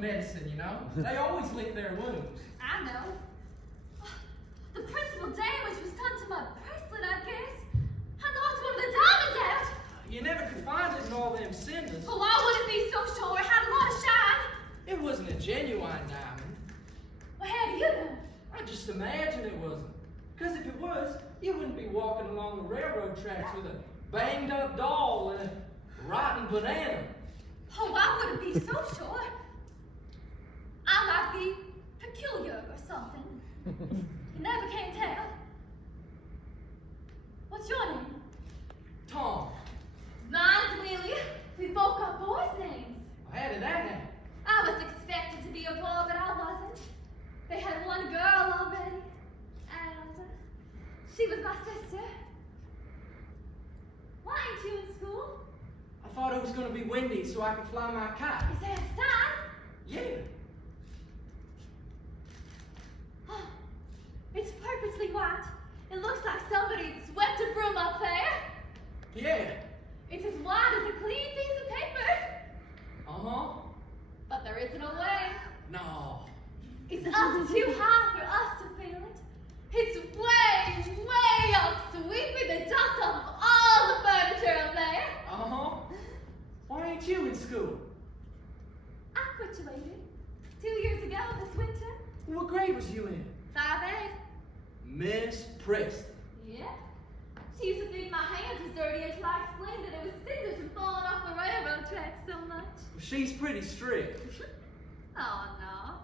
medicine, you know. They always lick their wounds. I know. The principal damage was done to my bracelet, I guess. I knocked one of the diamonds out. You never could find it in all them cinders. Oh, I wouldn't be so sure. It had a lot of shine. It wasn't a genuine diamond. Well, how do you know? I just imagine it wasn't. Because if it was, you wouldn't be walking along the railroad tracks with a banged up doll and a rotten banana. Oh, I wouldn't be so sure. I might be peculiar or something. You never can tell. What's your name? Tom. Mine's Willie. We both got boys' names. How did that happen? I was expected to be a boy, but I wasn't. They had one girl already. And she was my sister. Why ain't you in school? I thought it was going to be windy so I could fly my kite. Is that a sign? Yeah. Oh, it's perfectly white. It looks like somebody swept a broom up there. Yeah. It's as white as a clean piece of paper. Uh-huh. But there isn't a way. No. It's up too high for us to feel it. It's way, way up, sweeping the dust off of all the furniture up there. Uh-huh. Why ain't you in school? I graduated 2 years ago this winter. What grade was you in? 5A. Miss Preston. Yeah. She used to think my hands was dirty until I explained that it was cinders from falling off the railroad tracks so much. Well, she's pretty strict. Oh, no.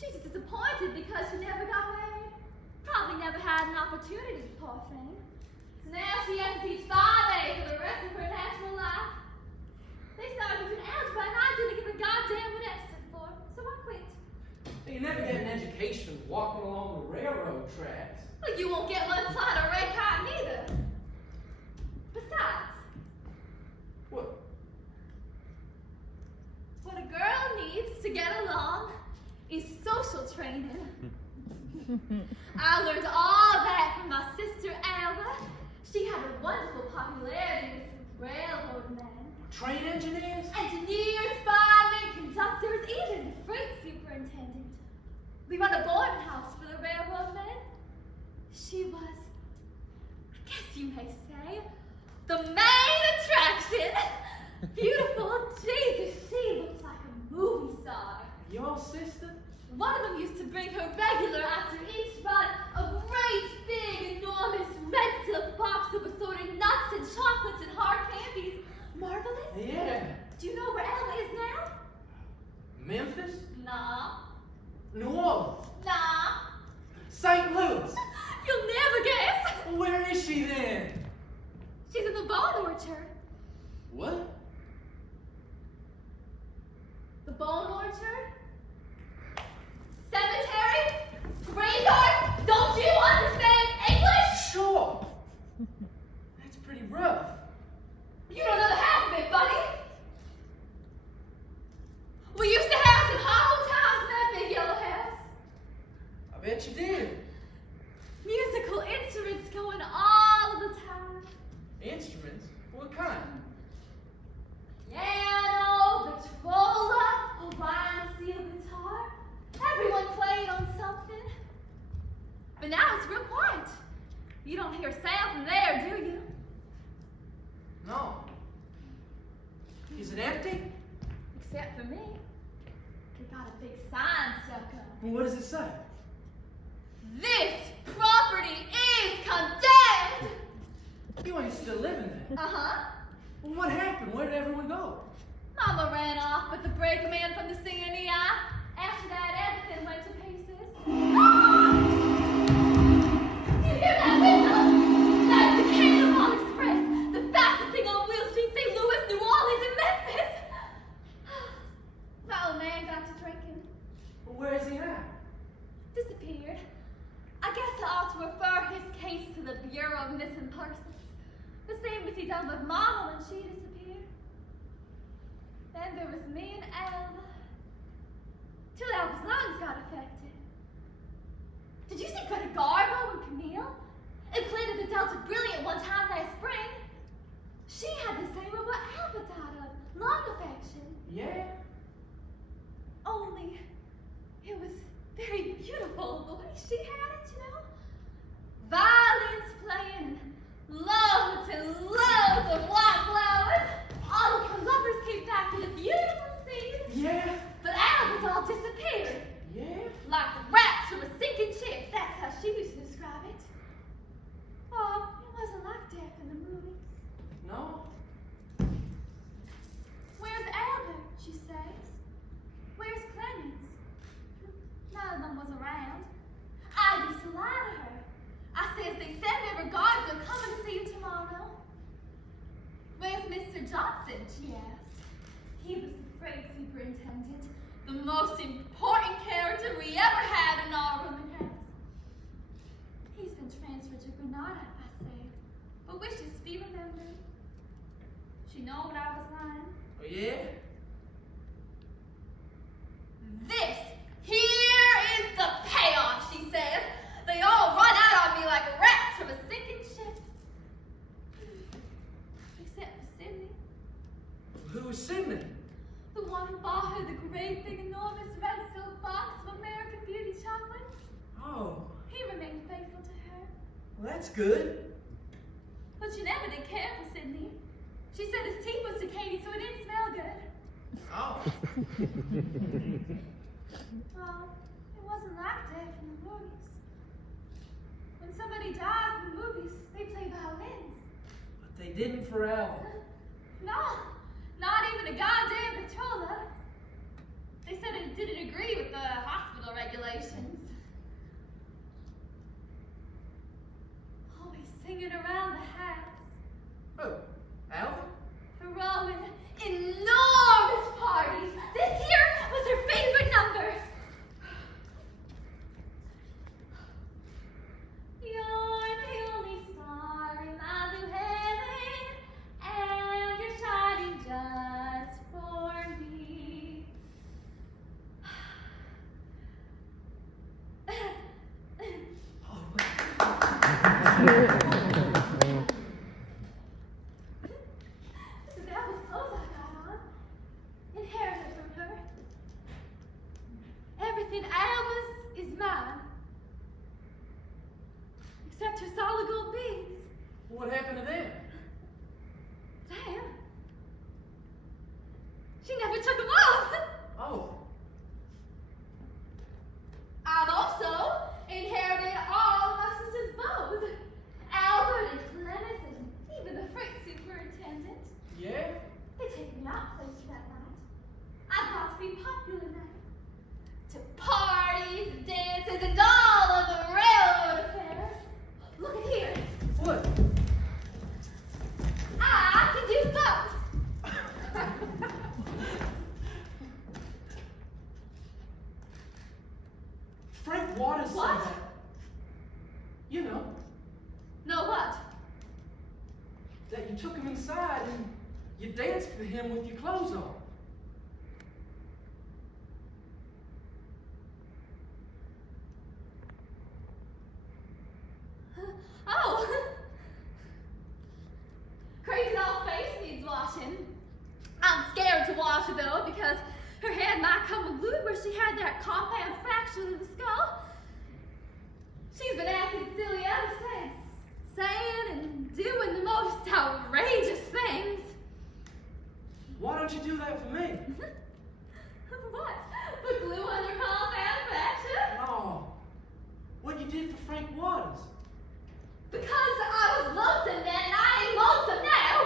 She's disappointed because she never got married. Probably never had an opportunity, poor thing. So now she has to teach 5A for the rest of her natural life. They started teaching algebra and I didn't give a goddamn what that stood for, so I quit. You never get an education walking along the railroad tracks. Well, you won't get one flying a red kite neither. Besides, what a girl needs to get along is social training. I learned all that from my sister Alba. She had a wonderful popularity with railroad men. Train engineers? Engineers, firemen, conductors, even the freight superintendent. We run a boarding house for the railroad men. She was, I guess you may say, the main attraction. Beautiful, Jesus, she looks like a movie star. Your sister? One of them used to bring her regular after each run a great big, enormous red silk box of assorted nuts and chocolates and hard candies. Marvelous? Yeah. Do you know where Ella is now? Memphis? Nah. New Orleans? Nah. St. Louis? You'll never guess. Where is she then? She's in the bone orchard. What? The bone orchard? Cemetery? Graveyard? Don't you understand English? Sure. That's pretty rough. You don't know the half of it, buddy. We used to have some hollow times in that big yellow house. I bet you did. Musical instruments going all the time. Instruments? What kind? Piano, Victrola, Hawaiian steel guitar. Everyone played on something. But now it's real quiet. You don't hear sound from there, do you? No. Is it empty? Except for me. We got a big sign stuck up. Well, what does it say? This property is condemned! You ain't still living there. Uh-huh. Well, what happened? Where did everyone go? Mama ran off with the brakeman from the CNEI. After that, everything went to pieces. You hear that whistle? That's the Cannonball Express, the fastest thing on Wheel Street, St. Louis, New Orleans, and Memphis. My old man got to drinking. Well, where is he now? Disappeared. I guess I ought to refer his case to the Bureau of Missing Persons. The same as he done with Mama when she disappeared. Then there was me and Alba. Till Alba's lungs got affected. Did you see Greta Garbo and Camille? It planted the Delta Brilliant one time last spring. She had the same of what Alba died of, lung affection. Yeah? Only it was very beautiful the way she had it, you know? Violins playing, loads and loads of white flowers. All of her lovers came back in a beautiful scene. Yeah? But Albus all disappeared. Yeah? Like rats from a sinking ship. That's how she used to describe it. Oh, it wasn't like death in the movies. No? Where's Albert, she says. Where's Clemens? None of them was around. I used to lie to her. I said they sent me regards, they're coming to see you tomorrow. Where's Mr. Johnson, she asked. He was the freight superintendent, the most important character we ever had in our rooming house. He's been transferred to Granada, I said, but wishes to be remembered. She knowed I was lying. Oh, yeah? This here is the payoff, she says. They all run out on me like rats from a sinking ship. Except for Sidney. Who was Sidney? The one who bought her the great big enormous red silk box of American Beauty chocolates. Oh, He remained faithful to her. well, that's good. But she never did care for Sidney. She said his teeth was decayed, so it didn't smell good. Oh. Well, it wasn't like death in the movies. When somebody dies in the movies, they play violins. But they didn't for Al. No, not even a goddamn patroller. They said it didn't agree with the hospital regulations. Always singing around the house. Oh, Al? Throwing enormous parties. This here was her favorite number. You're the only star in my blue heaven, and you're shining just for me. This is Alva's clothes I got on. Inherited from her. Everything Alva's is mine. Except her solid gold beads. What happened to them? Damn. She never took them off. Oh. I've also inherited all of my sister's bows. Albert and Clemens and even the freight superintendent. Yeah? They take me out places that night. I've got to be popular now. To parties, dances, and all of the railroad affairs. Look at here. What? I can do both. Frank Waters said What? that. You know, No what? that you took him inside and you danced for him with your clothes on. Oh! Crazy doll's face needs washing. I'm scared to wash her though because her head might come unglued where she had that compound fracture of the skull. She's been acting silly ever since, saying and doing the most outrageous things. Why don't you do that for me? What? Put glue on her compound fracture? No. What you did for Frank Waters. Because I was lonesome then and I ain't lonesome now.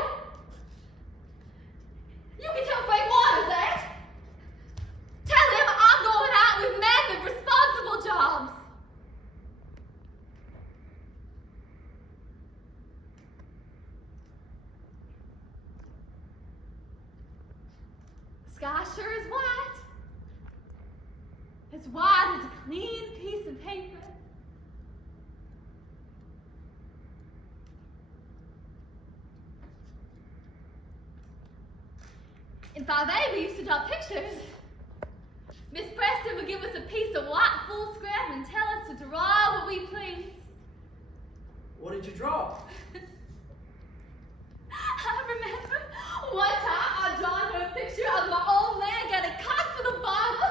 You can tell Frank Waters that. Tell him I'm going out with men with responsible jobs. The sky sure is white. As white as a clean piece of paper. In 5A, we used to draw pictures. Miss Preston would give us a piece of white foolscap and tell us to draw what we pleased. What did you draw? I remember one time I drawn her a picture of my old man getting cocked with a bottle.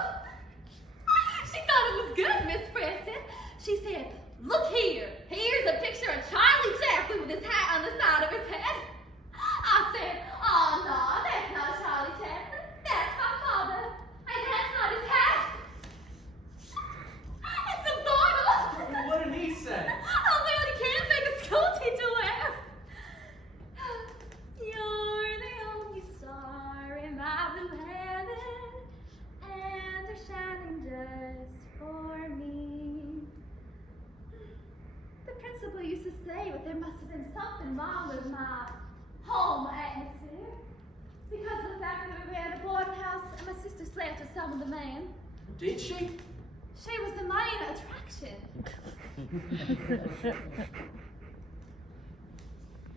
some of the men. Did she? She was the main attraction.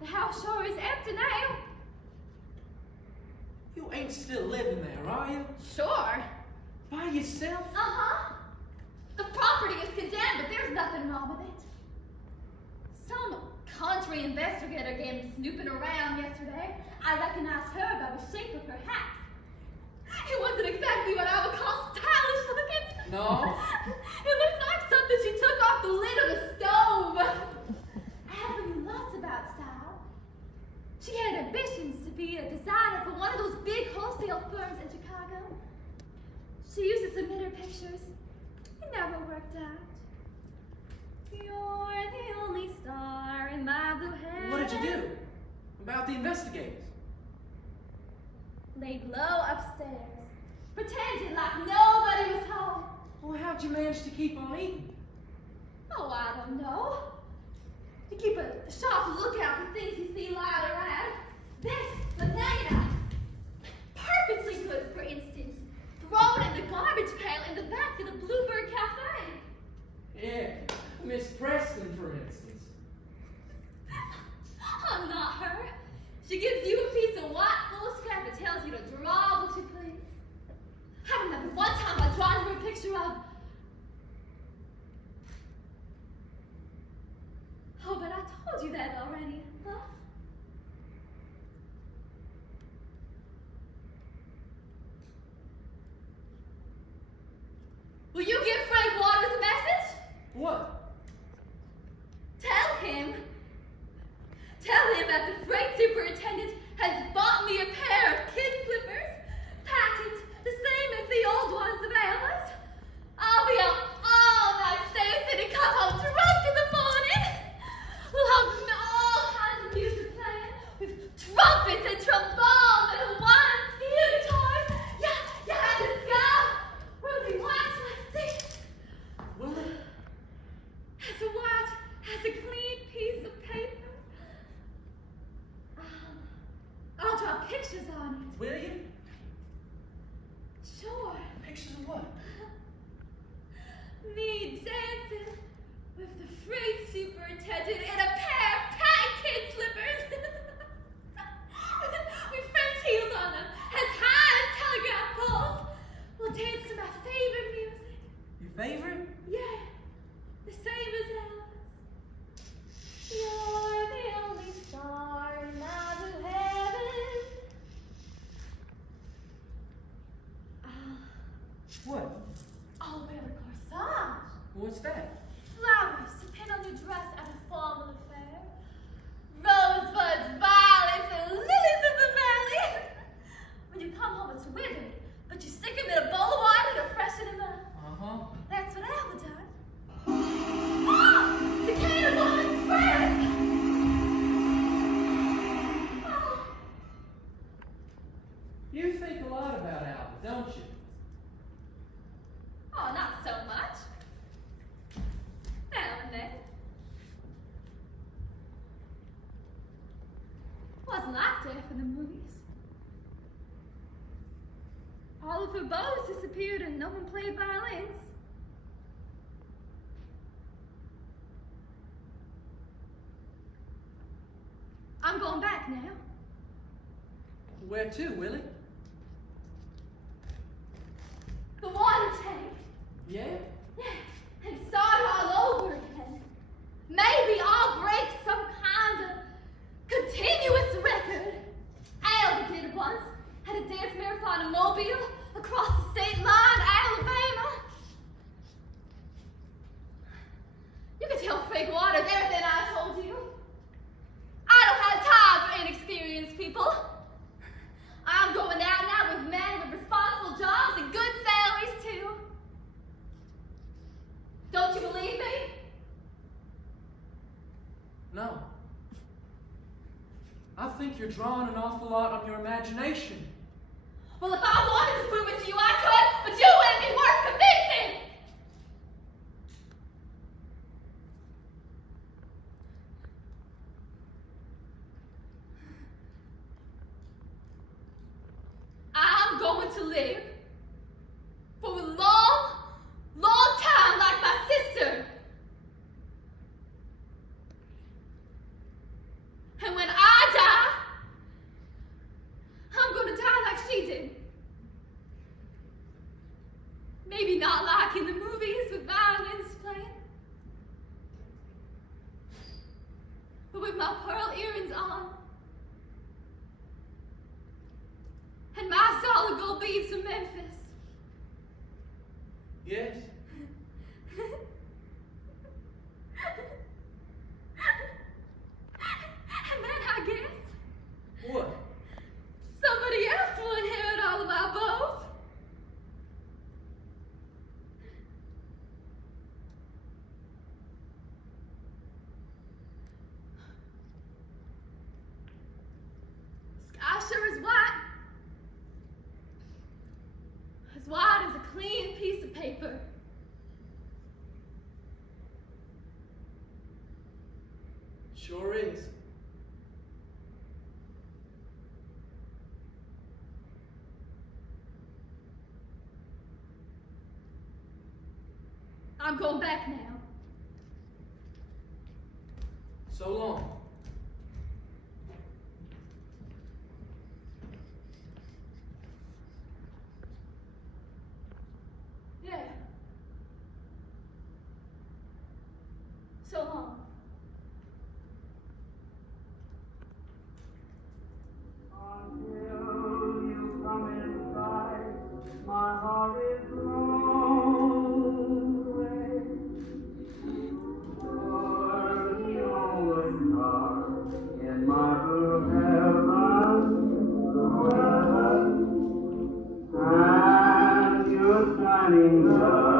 The house sure is empty now. You ain't still living there, are you? Sure. By yourself? Uh-huh. The property is condemned, but there's nothing wrong with it. Some country investigator came snooping around yesterday. I recognized her by the shape of her hat. It wasn't exactly what I would call stylish looking. No? It looks like something she took off the lid of a stove. I happen to know lots about style. She had ambitions to be a designer for one of those big wholesale firms in Chicago. She used to submit her pictures. It never worked out. You're the only star in my blue heaven. What did you do? About the investigators? Laid low upstairs. Pretended like nobody was home. Well, how'd you manage to keep on eating? Oh, I don't know. You keep a sharp lookout for things you see lying around. This banana. Perfectly good, for instance. Thrown in the garbage pail in the back of the Bluebird Cafe. Yeah, Miss Preston, for instance. I'm not her. She gives you a piece of white foolscap that tells you to draw what you please. I remember one time I drawn her a picture of... Oh, but I told you that already, huh? Will you give Frank Waters a message? What? Tell him that the freight superintendent has bought me a pair of kid slippers, patent, the same as the old ones of Alice. I'll be up all night dancing and come home drunk in the morning. We'll have all kinds of music playing, with trumpets and trombones and Hawaiian steel guitars. Yeah, and the sky will be white like this. Willie? As white as a clean piece of paper. I'll draw pictures on it. Will you? Sure. Pictures of what? Me dancing with the freight superintendent in a pair of tight kid slippers. With French heels on them, as high as telegraph poles. We'll dance to my favorite music. Your favorite? Yeah, the same as Alice. You're the only star in my blue heaven. What? Oliveira corsage. What's that? Flowers to pin on your dress at a formal affair. Rosebuds, violets, and lilies of the valley. When you come home, it's withered, but you stick them in a bowl of water to freshen them up. Uh-huh. That's what Al done. Ah! The cannonball is burst! Oh. You think a lot about Albert, don't you? Oh, not so much. Now and then. Wasn't like that in the movies. All of her bows disappeared and no one played violins. I'm going back now. Where to, Willie? The water tank. Yeah? Yeah, and start all over again. Maybe I'll break some kind of continuous record. Al did it once. Had a dance marathon in Mobile, across the state line, Alabama. You can tell Frank Waters everything I told you. I don't have time for inexperienced people. I'm going out now with men with responsible jobs and good salaries too. Don't you believe me? No. I think you're drawing an awful lot on your imagination. Well, if I wanted to prove it to you, I could, but you wouldn't be worth convincing. I'm going to live. Maybe not like in the movies with violins playing. But with my pearl earrings on. And my solid gold beads from Memphis. Yes. And then I guess What? somebody else will inherit all of our bows. Sky sure is white. As white as a clean piece of paper. Sure is. I'm going back now. So long. Yeah. So long. Until you come inside, my heart is lonely. You're the only star in my blue heaven, and you're shining bright.